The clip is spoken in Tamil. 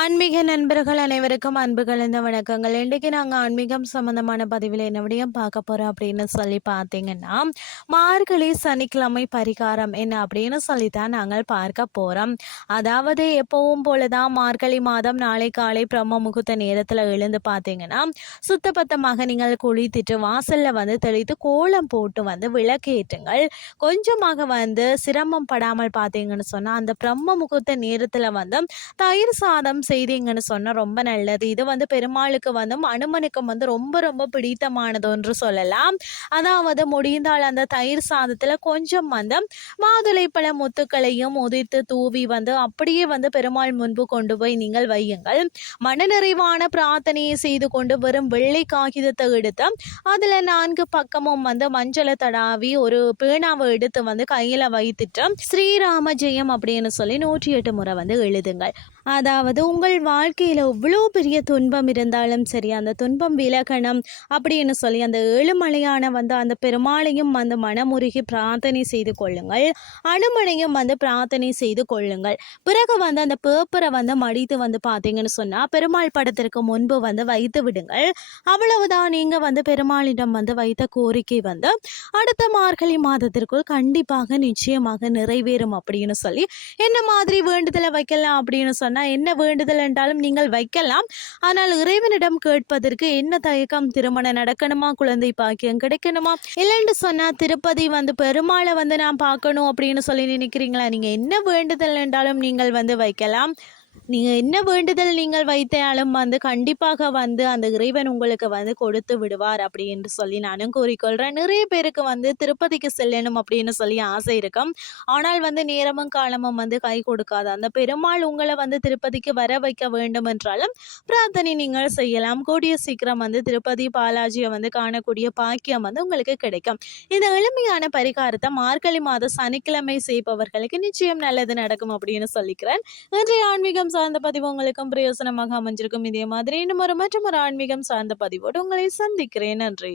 ஆன்மீக நண்பர்கள் அனைவருக்கும் அன்பு கலந்த வணக்கங்கள். இன்றைக்கு நாங்கள் ஆன்மீகம் சம்பந்தமான பதிவில் என்ன விடையும் பார்க்க போகிறோம் அப்படின்னு சொல்லி பார்த்தீங்கன்னா மார்கழி சனிக்கிழமை பரிகாரம் என்ன அப்படின்னு சொல்லி தான் நாங்கள் பார்க்க போகிறோம் அதாவது எப்பவும் போல தான் மார்கழி மாதம் நாளை காலை பிரம்ம முகூர்த்த நேரத்தில் எழுந்து பார்த்தீங்கன்னா சுத்தபத்தமாக நீங்கள் குளித்துட்டு வாசலில் வந்து தெளித்து கோலம் போட்டு வந்து விளக்கேற்றுங்கள். கொஞ்சமாக வந்து சிரமம் படாமல் பார்த்தீங்கன்னு சொன்னால் அந்த பிரம்ம முகூர்த்த நேரத்தில் வந்து தயிர் சாதம் செய்தீங்கன்னு சொன்னால் ரொம்ப நல்லது. இது வந்து பெருமாளுக்கு வந்து அனுமனுக்கும் வந்து ரொம்ப ரொம்ப பிடித்தமானது என்று சொல்லலாம். அதாவது முடிந்தால் அந்த தயிர் சாதத்தில் கொஞ்சம் வந்து மாதுளைப்பழ முத்துக்களையும் உதிர்த்து தூவி வந்து அப்படியே வந்து பெருமாள் முன்பு கொண்டு போய் நீங்கள் வையுங்கள். மனநிறைவான பிரார்த்தனையை செய்து கொண்டு வெறும் வெள்ளை காகிதத்தை எடுத்து அதில் நான்கு பக்கமும் வந்து மஞ்சளை தடாவி ஒரு பேனாவை எடுத்து வந்து கையில் வைத்துட்டு ஸ்ரீராம ஜெயம் அப்படின்னு சொல்லி நூற்றி எட்டு முறை வந்து எழுதுங்கள். அதாவது உங்கள் உங்கள் வாழ்க்கையில் எவ்வளோ பெரிய துன்பம் இருந்தாலும் சரி அந்த துன்பம் விலகணும் அப்படின்னு சொல்லி அந்த ஏழுமலையான வந்து அந்த பெருமாளையும் வந்து மனமுருகி பிரார்த்தனை செய்து கொள்ளுங்கள். அனுமனையும் வந்து பிரார்த்தனை செய்து கொள்ளுங்கள். பிறகு வந்து அந்த பேப்பரை வந்து மடித்து வந்து பார்த்தீங்கன்னு சொன்னால் பெருமாள் படத்திற்கு முன்பு வந்து வைத்து விடுங்கள். அவ்வளவுதான் நீங்கள் வந்து பெருமாளிடம் வந்து வைத்த கோரிக்கை வந்து அடுத்த மார்கழி மாதத்திற்குள் கண்டிப்பாக நிச்சயமாக நிறைவேறும் அப்படின்னு சொல்லி என்ன மாதிரி வேண்டுதலை வைக்கலாம் அப்படின்னு சொன்னால் என்ன வேண்டுதல் என்றாலும் நீங்கள் வைக்கலாம். ஆனால் இறைவனிடம் கேட்பதற்கு என்ன தயக்கம்? திருமணம் நடக்கணுமா? குழந்தை பாக்கியம் கிடைக்கணுமா? இல்லைன்னு சொன்னா திருப்பதி வந்து பெருமாளை வந்து நான் பார்க்கணும் அப்படின்னு சொல்லி நினைக்கிறீங்களா? நீங்க என்ன வேண்டுதல் என்றாலும் நீங்கள் வந்து வைக்கலாம். நீங்கள் என்ன வேண்டுதல் நீங்கள் வைத்தாலும் வந்து கண்டிப்பாக வந்து அந்த இறைவன் உங்களுக்கு வந்து கொடுத்து விடுவார் அப்படின்னு சொல்லி நானும் கூறிக்கொள்கிறேன் நிறைய பேருக்கு வந்து திருப்பதிக்கு செல்லணும் அப்படின்னு சொல்லி ஆசை இருக்கும். ஆனால் வந்து நேரமும் காலமும் வந்து கை கொடுக்காது. அந்த பெருமாள் உங்களை வந்து திருப்பதிக்கு வர வைக்க வேண்டும் என்றாலும் பிரார்த்தனை நீங்கள் செய்யலாம். கூடிய சீக்கிரம் வந்து திருப்பதி பாலாஜியை வந்து காணக்கூடிய பாக்கியம் வந்து உங்களுக்கு கிடைக்கும். இந்த எளிமையான பரிகாரத்தை மார்கழி மாதம் சனிக்கிழமை செய்பவர்களுக்கு நிச்சயம் நல்லது நடக்கும் அப்படின்னு சொல்லிக்கிறேன். இன்றைய ஆன்மீகம் சார்ந்த பதிவு உங்களுக்கும் பிரயோசனமாக அமைஞ்சிருக்கும். இதே மாதிரி இன்னும் ஒரு மற்றும் ஒரு ஆன்மீகம் சார்ந்த பதிவோடு உங்களை சந்திக்கிறேன். நன்றி.